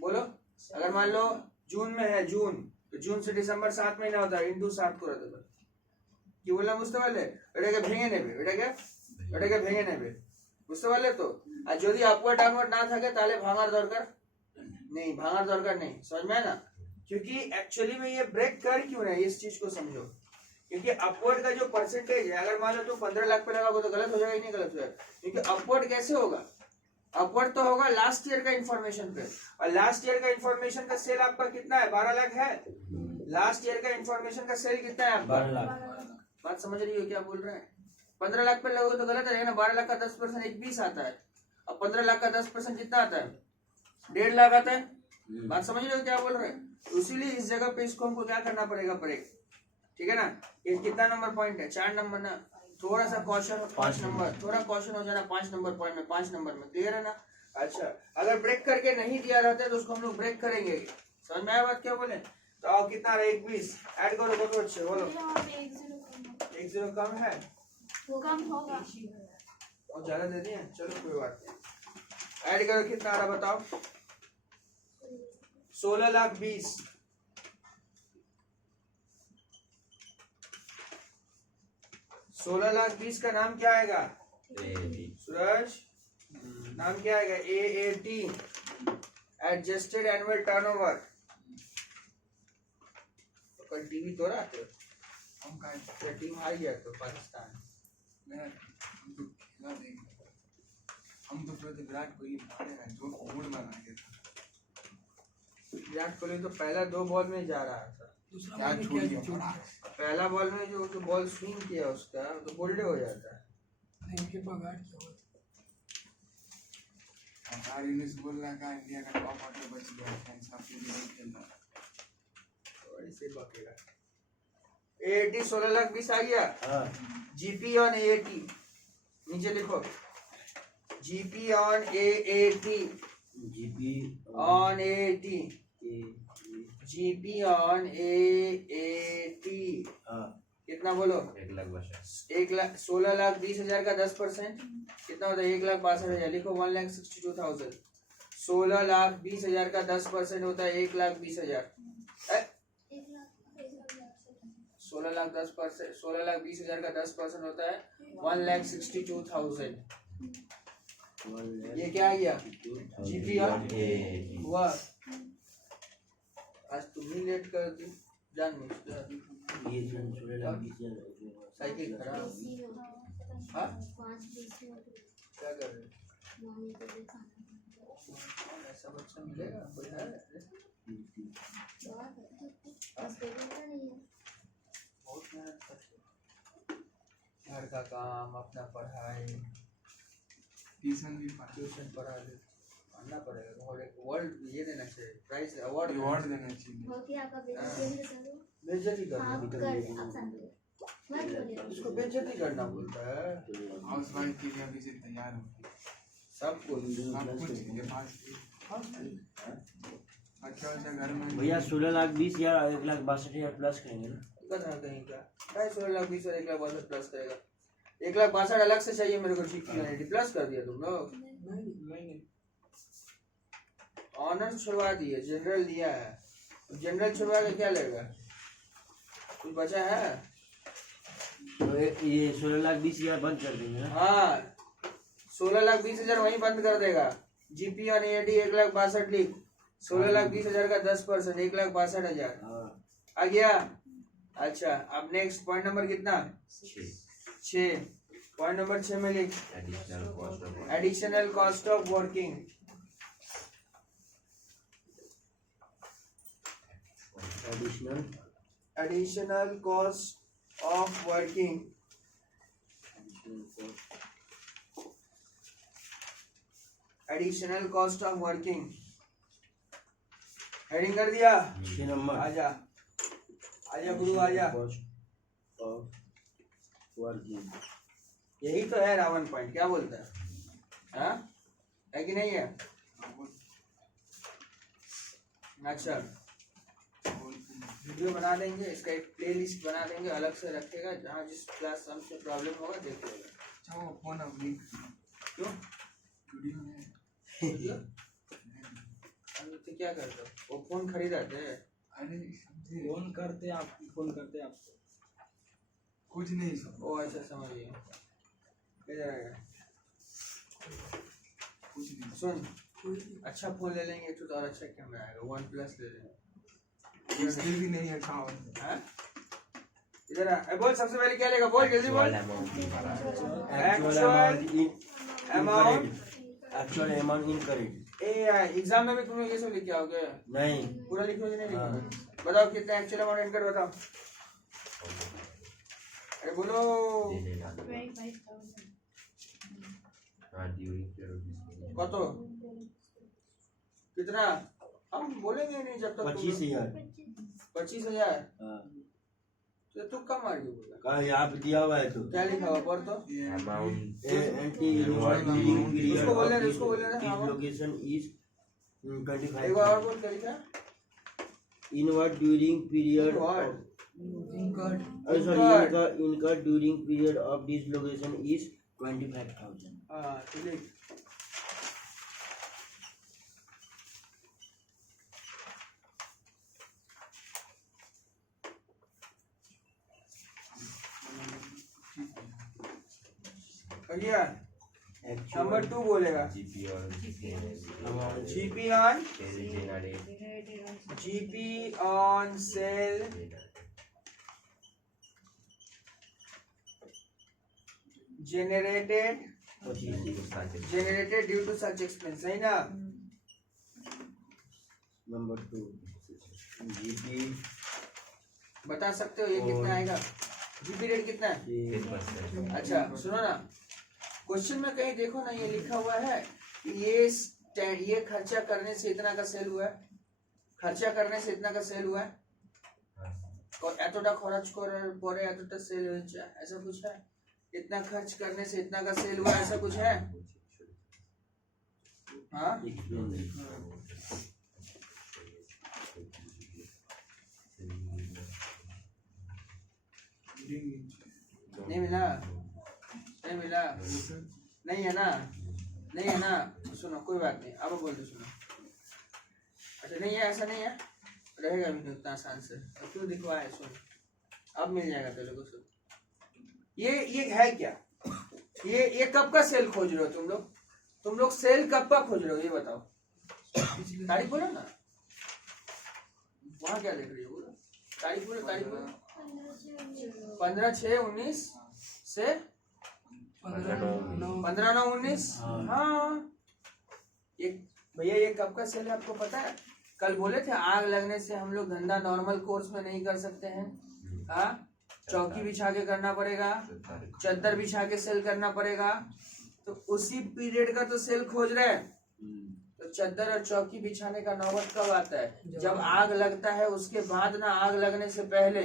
बोलो। अगर मान लो जून में है, जून तो जून से दिसंबर 7 महीना होता है, इनटू 7 করে দেবে। কি বললাম বুঝতে পারলে, এটাকে ভেঙে নেবে, এটাকে ভেঙে নেবে, বুঝতে পারলে তো। আর যদি আপওয়ার্ড ডাউনওয়ার্ড না থাকে তাহলে ভাঙার দরকার नहीं, भागार दरकार नहीं, समझ में है ना। क्योंकि एक्चुअली में ये ब्रेक कर क्यों रहे हैं, इस चीज को समझो। क्योंकि अपवर्ड का जो परसेंटेज है, अगर मान लो तुम 15 लाख पे लगाओगे तो गलत हो जाएगा, नहीं गलत हो जाएगा। क्योंकि अपवर्ड कैसे होगा, अपवर्ड तो होगा लास्ट ईयर का इंफॉर्मेशन पे, और लास्ट ईयर का इंफॉर्मेशन का सेल आपका कितना है, 12 लाख है। लास्ट ईयर का इंफॉर्मेशन का सेल कितना है आपका, 12 लाख। बात समझ रही हो क्या बोल रहे हैं। 15 लाख पे लगोगे तो गलत है ना, 12 लाख का 10% 20 आता है, अब 15 लाख का 10% कितना आता है, 1.5 लाख आता है। बात समझ रहे हो क्या बोल रहे हैं। तो इसीलिए इस जगह पे इसको हमको क्या करना पड़ेगा, ब्रेक, ठीक है ना। ये कितना नंबर पॉइंट है, 4 नंबर ना, थोड़ा सा क्वेश्चन 5 नंबर, थोड़ा क्वेश्चन हो जाना 5 नंबर पॉइंट में, 5 नंबर में, क्लियर है ना। अच्छा, अगर ब्रेक करके नहीं दिया रहता है तो उसको हम लोग ब्रेक करेंगे, समझ में आया बात क्या बोले। तो आओ कितना रहा, 21 ऐड करो, बहुत अच्छे बोलो। 1 0 कम है, कम होगा, और ज्यादा दे दिए, चलो कोई बात नहीं। ऐड करो कितना आ रहा बताओ, 16,20,000। 16,20,000 का नाम क्या आएगा, सूरज, नाम क्या आएगा, AAT, एडजस्टेड एनुअल टर्नओवर। कल टीवी तो रहा थे, हम का टीम हार गया तो पाकिस्तान, हम तो सोचे विराट कोहली मारेगा, जो मूड बना गया था। विराट कोहली तो पहला 2 बॉल में जा रहा था, क्या छोड़ दिया पड़ा। पहला बॉल में जो बॉल स्विंग किया उसका तो बोल्ड हो जाता है। हमारे इनिंग्स बोल रहा था इंडिया का टॉप ऑर्डर बच गया, फैंस काफी नहीं खेल रहा। थोड़ी सी बकेगा। AAT 16,20,000 आ गया। हाँ, GP ऑन AAT नीचे लिखो, GP on AAT, GP on AAT, GP on AAT हाँ, कितना बोलो, 16,20,000 का 10% कितना होता है, 1,62,000, लिखो 1,62,000। 16,20,000 का 10% होता है 1,20,000। 16,20,000 का 10% होता है 1,62,000। ये क्या आ गया, GP ऑन हुआ। आज तुम ही लेट कर दी जान मुझे, ये जन 16,20,000 साइकिल खराब, हाँ क्या कर रहे हो, ऐसा बच्चा मिलेगा कोई है, बहुत मेहनत करते घर का काम, अपना पढ़ाई, ट्यूशन भी पढ़ा, ट्यूशन पढ़ा ले, पढ़ना पड़ेगा। और एक वर्ल्ड ये देना चाहिए, प्राइज अवार्ड रिवॉर्ड देना चाहिए। हो गया आपका बेइज्जती करो। बेइज्जती हाँ करना, कर आप शांत हो मत बोलिए। उसको बेइज्जती करना बोलता है हाउस वाइफ के लिए अभी से तैयार हो, सबको। सब कुछ के पास अच्छा अच्छा घर में भैया 16,20,000 1,62,000 प्लस करेंगे ना? कहाँ कहीं का 16,20,000 और 1,62,000 प्लस करेगा। 1,62,000 अलग से चाहिए मेरे को, ठीक प्लस कर दिया तुम लोग। ऑनर्स छुड़वा दिए, जनरल दिया है, जनरल छुड़वा के क्या लेगा? कुछ बचा है? तो ये 16,20,000 बंद कर देंगे ना? हाँ 16,20,000 वहीं बंद कर देगा। जीपी और एडी 1,62,000 लिख, 16,20,000 का 10%, 1,62,000 हाँ। आ गया। अच्छा अब नेक्स्ट पॉइंट नंबर कितना? 6। पॉइंट नंबर 6 में लिख additional cost of working. Additional cost of working. Additional cost of working heading कर दिया। 6 नंबर। आजा आजा गुरु आजा। Cost of working. यही तो है रावण पॉइंट, क्या बोलता है? हाँ है कि नहीं है? अच्छा वीडियो बना देंगे, इसका एक प्लेलिस्ट बना देंगे, अलग से रखेगा, जहाँ जिस क्लास से प्रॉब्लम होगा देख लेगा। अच्छा वो फोन अभी क्यों वीडियो में वीडियो? अभी तो क्या करते हो? वो फोन खरीदाते हैं। अरे समझे फोन करते आपको कुछ नहीं सब ओ अच्छा समझ गया। किधर आएगा? कुछ नहीं सुन अच्छा फोन ले लेंगे तो और अच्छा कैमरा आएगा, OnePlus ले लेंगे। इसलिए भी नहीं अच्छा हो हाँ? इधर आ, बोल सबसे पहले क्या लेगा? बोल जल्दी बोल। Actual amount incorrect. एग्जाम में भी तुम लोग ये सब लिख के आओगे? नहीं। पूरा लिखोगे नहीं लिखोगे? बताओ कितना एक्चुअल अमाउंट इनकर बताओ। अरे बोलो। 25,000 कत कितना? हम बोलेंगे नहीं जब तक 25,000। 25,000। हाँ। तो तू कम मार के बोला। कहाँ यहाँ पे दिया हुआ है तो? क्या लिखा हुआ पढ़ तो? उसको बोल रहे लोकेशन इज एक 25। बार और बोल क्या लिखा? इनवर्ड ड्यूरिंग पीरियड इनका during period of this location is 25,000। हाँ तो लिख। भैया नंबर 2 बोलेगा GP on sale generated due to such expense, सही ना? नंबर 2 जीपी बता सकते हो ये कितना आएगा? जीपी रेट कितना है? अच्छा सुनो ना, क्वेश्चन में कहीं देखो ना, ये लिखा हुआ है कि ये खर्चा करने से इतना का सेल हुआ है, खर्चा करने से इतना का सेल हुआ है, और एतोटा खर्च करे एतोटा सेल हो, ऐसा कुछ है? इतना खर्च करने से इतना का सेल हुआ, ऐसा कुछ है? हाँ नहीं मिला, नहीं मिला, नहीं है ना, नहीं है ना? सुनो कोई बात नहीं, अब बोल दो सुनो। अच्छा नहीं है, ऐसा नहीं है, रहेगा भी नहीं उतना आसान से, क्यों दिखवाए? सुन अब मिल जाएगा तेरे को। सुन ये है क्या? ये कब का सेल खोज रहे हो तुम लोग सेल कब का खोज रहे हो ये बताओ। तारीख बोलो ना, वहाँ क्या लिख रही हो? बोलो तारीख बोलो, तारीख बोलो। 15/6/19 से 15/9/19। हाँ ये भैया ये कब का सेल है आपको पता है? कल बोले थे आग लगने से हम लोग धंधा नॉर्मल कोर्स में नहीं कर सकते हैं। हाँ चौकी बिछा के करना पड़ेगा, चद्दर बिछा के सेल करना पड़ेगा। तो उसी पीरियड का तो सेल खोज रहे हैं। तो चद्दर और चौकी बिछाने का नौबत कब आता है? जब आग लगता है उसके बाद ना, आग लगने से पहले,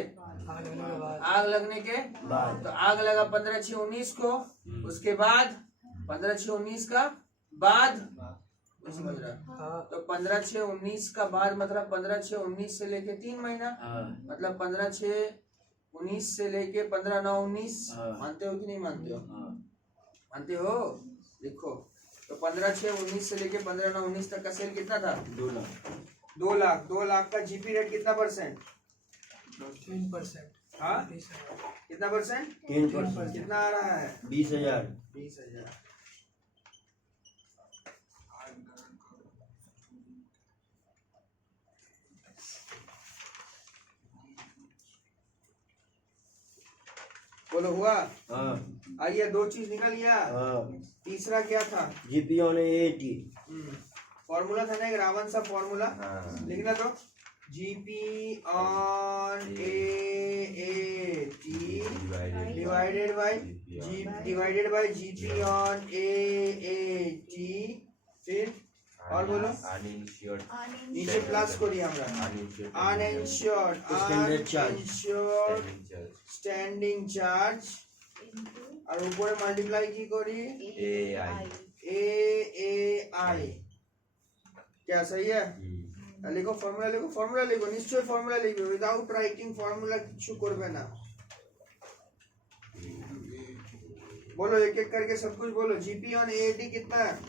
आग लगने के बाद। तो आग लगा 15/6/19 को, उसके बाद 15/6/19 का बाद, समझ रहा? तो 15/6/19 का बाद मतलब 15/6/19 से लेके 3 महीना, मतलब 15/6/19 से लेके 15/9/19। मानते हो कि नहीं मानते हो? मानते हो? लिखो। तो 15/6/19 से लेके 15/9/19 तक का सेल कितना था? 2 लाख। 2 लाख। 2 लाख का जीपी रेट कितना परसेंट? 3%। हाँ, कितना परसेंट? 10%। कितना आ रहा है? 20,000। 20,000। बोलो हुआ? हाँ आइए, 2 चीज निकल गया। हाँ। तीसरा क्या था? GP on eighty. फॉर्मूला था ना एक रावण सा फॉर्मूला, लिखना तो। GP on A T divided by GP on A T. फिर और बोलो, नीचे प्लस करिए हमरा। अनइंश्योर्ड स्टैंडिंग चार्ज और ऊपर मल्टीप्लाई की करी ए आई। क्या सही है? लिखो फॉर्मूला, लिखो फॉर्मूला, लिखो निश्चय फॉर्मूला लिखो। विदाउट राइटिंग फॉर्मूला किच्छु करबे ना। बोलो एक एक करके सब कुछ बोलो। जीपी ऑन एटी कितना है?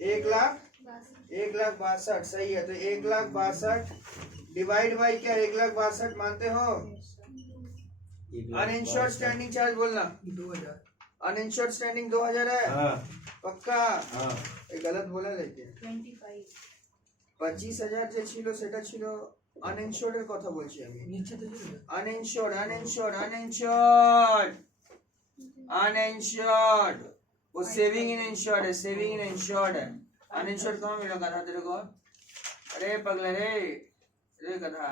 1,62,000। सही है। तो 1,62,000 डिवाइड बाई क्या? 1,62,000 मानते हो? अनइंश्योर्ड स्टैंडिंग चार्ज बोलना। 2000। अनइंश्योर्ड स्टैंडिंग 2000 है। हाँ पक्का? हाँ। ये गलत बोला लेकिन 25,000 যে ছিল সেটা ছিল আনইনশিওর্ড এর কথা বলছি আমি। নিচে তো अनइंश्योर्ड वो सेविंग इन इंश्योर्ड है, सेविंग इन इंश्योर्ड है। अनइंश्योर्ड कहाँ मिला गधा तेरे को? अरे पगला रे गधा।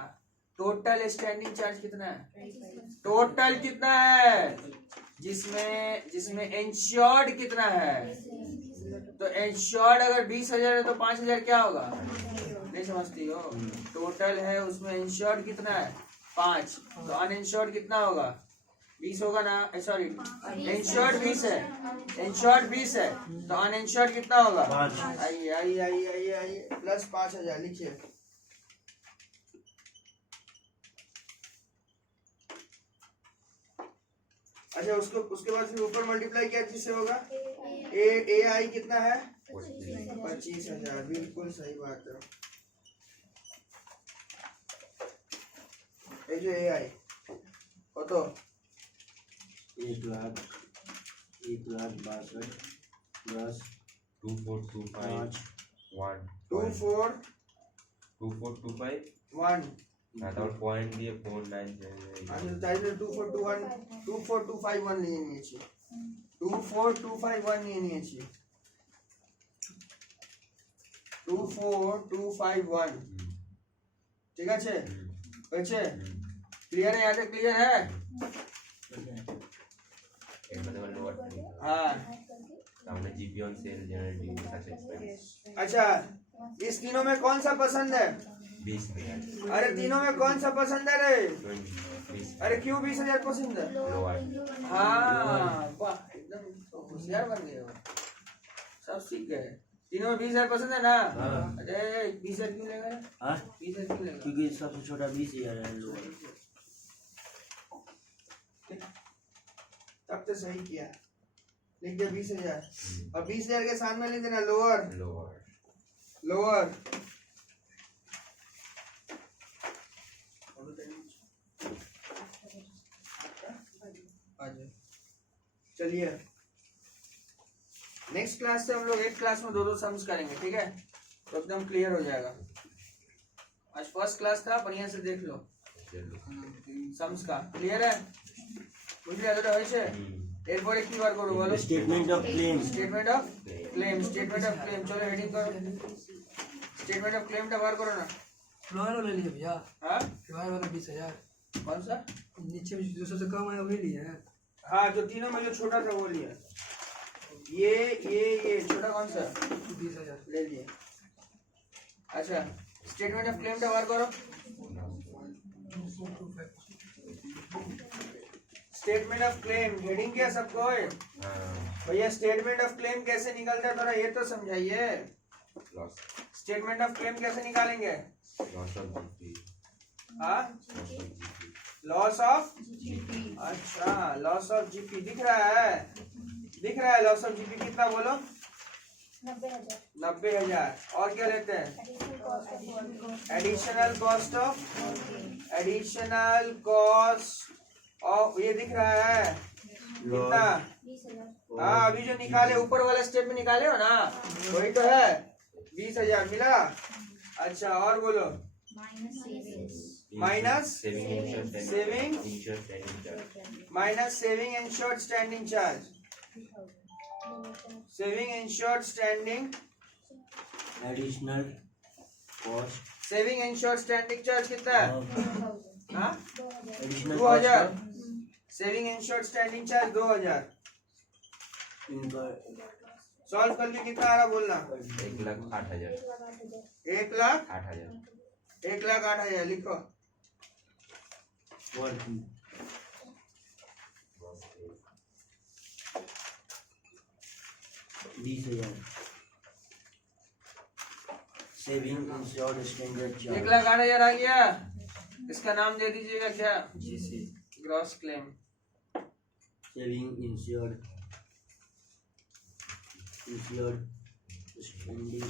टोटल स्टैंडिंग चार्ज कितना है? टोटल कितना है? जिसमें इंश्योर्ड कितना है? तो इंश्योर्ड अगर 20,000 है तो 5,000 क्या होगा? नहीं समझती हो? टोटल है उसमें इंश्योर्ड कितना है? 5। तो अनइंश्योर्ड कितना होगा? 20 होगा ना? सॉरी, इंश्योर्ड 20 है, इंश्योर्ड 20 है, तो अनइंश्योर्ड कितना होगा? 5। आइए प्लस 5,000 लिखिए। अच्छा, उसके बाद फिर ऊपर मल्टीप्लाई क्या चीज से होगा? ए आई कितना है? 25,000। बिल्कुल सही बात है। ये जो ए आई हो तो 1,62,000 प्लस 2425 2425 তারপর পয়েন্ট দিয়ে 497 আচ্ছা, তাইলে 2421 নিয়ে নিয়েছি। 24251 নিয়ে নিয়েছি। 24251 ঠিক আছে? হয়েছে? ক্লিয়ার है? यहाँ तक क्लियर है? हाँ। हमने GP on cell generating such expense. अच्छा, इस तीनों में कौन सा पसंद है? 20,000 अरे तीनों में कौन सा पसंद है रे? 20 अरे क्यों 20,000 पसंद है? लोअर हाँ, वाह, एकदम होशियार बन गए हो, सब सीख गए। तीनों में 20,000 पसंद है ना? अरे 20,000 क्यों लेगा? 20,000 क्यों लेगा? क्योंकि सबसे छोटा 20,000 है लोअर। तब तो सही किया, लिख दिया 20,000 और 20,000 के साथ में लिख देना लोअर। चलिए, नेक्स्ट क्लास से हम लोग एक क्लास में 2-2 सम्स करेंगे, ठीक है? तो एकदम क्लियर हो जाएगा। आज फर्स्ट क्लास था, बढ़िया से देख लो सम्स का। क्लियर है? বুঝলি এতটা হয়েছে? এরপরে কি বার করব বলো? Statement of claim. Statement of claim. चलो हेडिंग करो। स्टेटमेंट ऑफ क्लेम टा বার করো না। लोअर वाला ले भैया। हां, लोअर वाला 20,000। कौन सा? नीचे में जो सबसे कम है वही लिया है। हाँ, जो तीनों में जो छोटा था वो लिया। ये छोटा कौन सा 20,000। ले लिए। अच्छा, स्टेटमेंट ऑफ क्लेम का वार करो। स्टेटमेंट ऑफ क्लेम हेडिंग क्या सबको है हाँ भैया? स्टेटमेंट ऑफ क्लेम कैसे निकलता है थोड़ा ये तो समझाइए। लॉस स्टेटमेंट ऑफ क्लेम कैसे निकालेंगे? लॉस ऑफ जीपी हाँ, loss of loss GP of अच्छा, लॉस ऑफ जीपी दिख रहा है, दिख रहा है। लॉस ऑफ जीपी कितना बोलो? 90,000 90,000। और क्या लेते हैं? Additional cost of additional cost of ये दिख रहा है कितना? 20,000 हाँ, अभी जो निकाले ऊपर वाला स्टेप में निकाले हो ना, वही तो है। 20,000 मिला। अच्छा, और बोलो। Minus saving minus saving insured standing charge. Saving insured standing additional cost saving insured standing charge कितना है? हाँ, additional 2,000। Saving insured standing charge 2,000। इनका सॉल्व कर लिए कितना आ रहा बोलना? 1,08,000 1,08,000। 1,08,000 लिखो। Working 20,000 saving insured standard charge 1,08,000 आ गया। इसका नाम दे दीजिएगा क्या? GC gross claim. Saving insured standing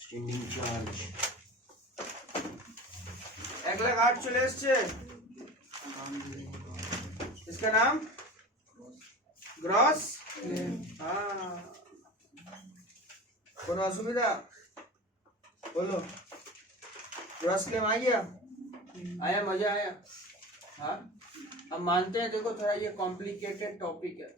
standing charge 1,08,000 চলে এসছে। इसका नाम ग्रॉस हाँ, কোনো অসুবিধা बोलो? ग्रॉस क्लेम आ गया? आया, मजा आया? हाँ, हम मानते हैं देखो थोड़ा ये कॉम्प्लिकेटेड टॉपिक है,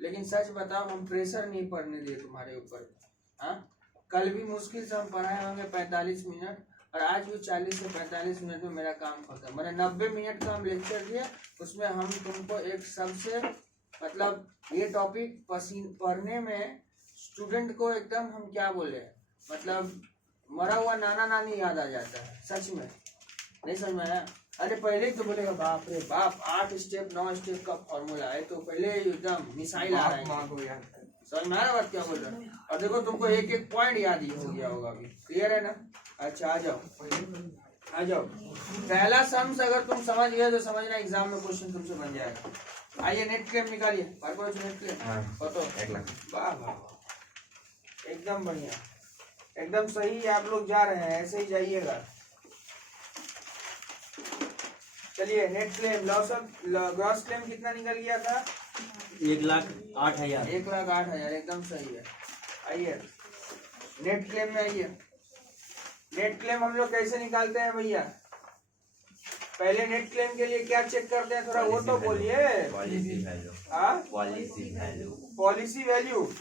लेकिन सच बताओ हम प्रेशर नहीं पड़ने दिए तुम्हारे ऊपर। हाँ, कल भी मुश्किल से हम पढ़ाए होंगे 45 मिनट, और आज भी 40 से 45 मिनट में मेरा काम खत्म। मैंने 90 मिनट का हम लेक्चर दिया, उसमें हम तुमको एक सबसे मतलब ये टॉपिक पढ़ने में स्टूडेंट को एकदम हम क्या बोले, मतलब मरा हुआ नाना नानी याद आ जाता है। सच में नहीं समझ में आया? अरे पहले तो बोलेगा बाप रे बाप 8 स्टेप 9 स्टेप का फॉर्मूला है, तो पहले एकदम मिसाइल आ रहा है। माँ को याद है। समझ में आ रहा बात क्या बोल रहा है? और देखो तुमको एक एक पॉइंट याद ही हो गया होगा अभी। क्लियर है ना? अच्छा, आ जाओ आ जाओ। पहला सम्स अगर तुम समझ गए तो समझना एग्जाम में क्वेश्चन तुमसे बन जाएगा। आइए नेट क्लेम निकालिए। नेट क्लेम हाँ कतो? 1,00,000 वाह वाह वाह, एकदम बढ़िया, एकदम सही। आप लोग जा रहे हैं, ऐसे ही जाइएगा। चलिए net claim loss of gross claim कितना निकल गया था? 1,08,000 1,08,000 एकदम सही है। आइए नेट क्लेम में आइए। नेट क्लेम हम लोग कैसे निकालते हैं भैया? पहले नेट क्लेम के लिए क्या चेक करते हैं थोड़ा वो तो बोलिए। पॉलिसी वैल्यू हाँ, policy value policy value.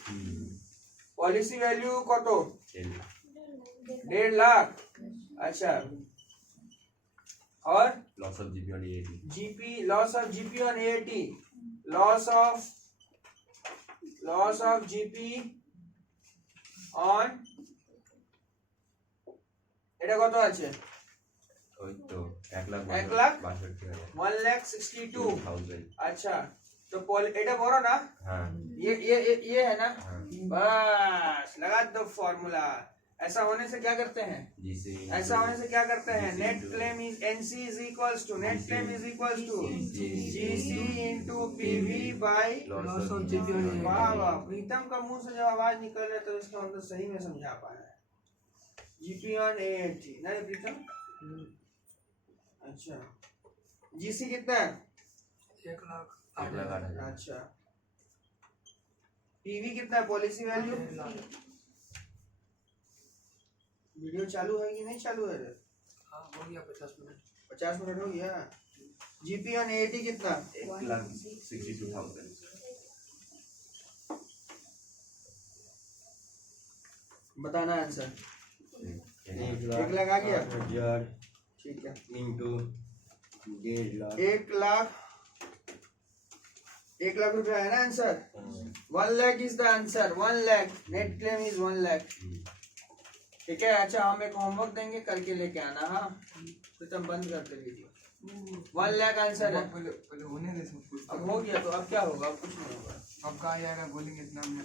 Policy value कत? 1.5 लाख। अच्छा, और loss of GP on eighty GP loss of GP on eighty loss of GP on এটা কত আছে? ওই তো 1,00,000 1,62,000 1,62,000। अच्छा, तो এটা বড় না? हाँ ये है ना? हाँ बस लगा दो फॉर्मूला। ऐसा होने से क्या करते हैं? जीसी ऐसा होने से क्या करते हैं? Net claim is NC is equals to net claim is equals to GC into PV by loss of GP on AT. वाह वाह, प्रीतम का मुंह से जब आवाज निकल रहा है तो इसका मतलब सही में समझा पाया है। जीपी ऑन एटी नहीं प्रीतम? अच्छा, जीसी कितना है? 1,08,000। अच्छा, पीवी कितना है? Policy value. वीडियो चालू है कि नहीं चालू है? हाँ, हो गया 50 मिनट। 50 मिनट हो गया। जीपी ऑन एटी कितना? 1,62,000 बताना आंसर। 1,08,000 1,00,000 आ गया। ठीक है into 1.5 लाख 1 लाख रुपया है ना answer 1 lakh is the answer 1 lakh net claim is 1 lakh ठीक है अच्छा हम एक होमवर्क देंगे करके लेके आना हाँ तो तुम बंद करते वीडियो 1 लाख आंसर है पहले होने दे सब कुछ अब हो गया तो अब क्या होगा अब कुछ नहीं होगा अब कहा जाएगा बोलेंगे इतना